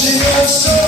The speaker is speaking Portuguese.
hoje eu sou.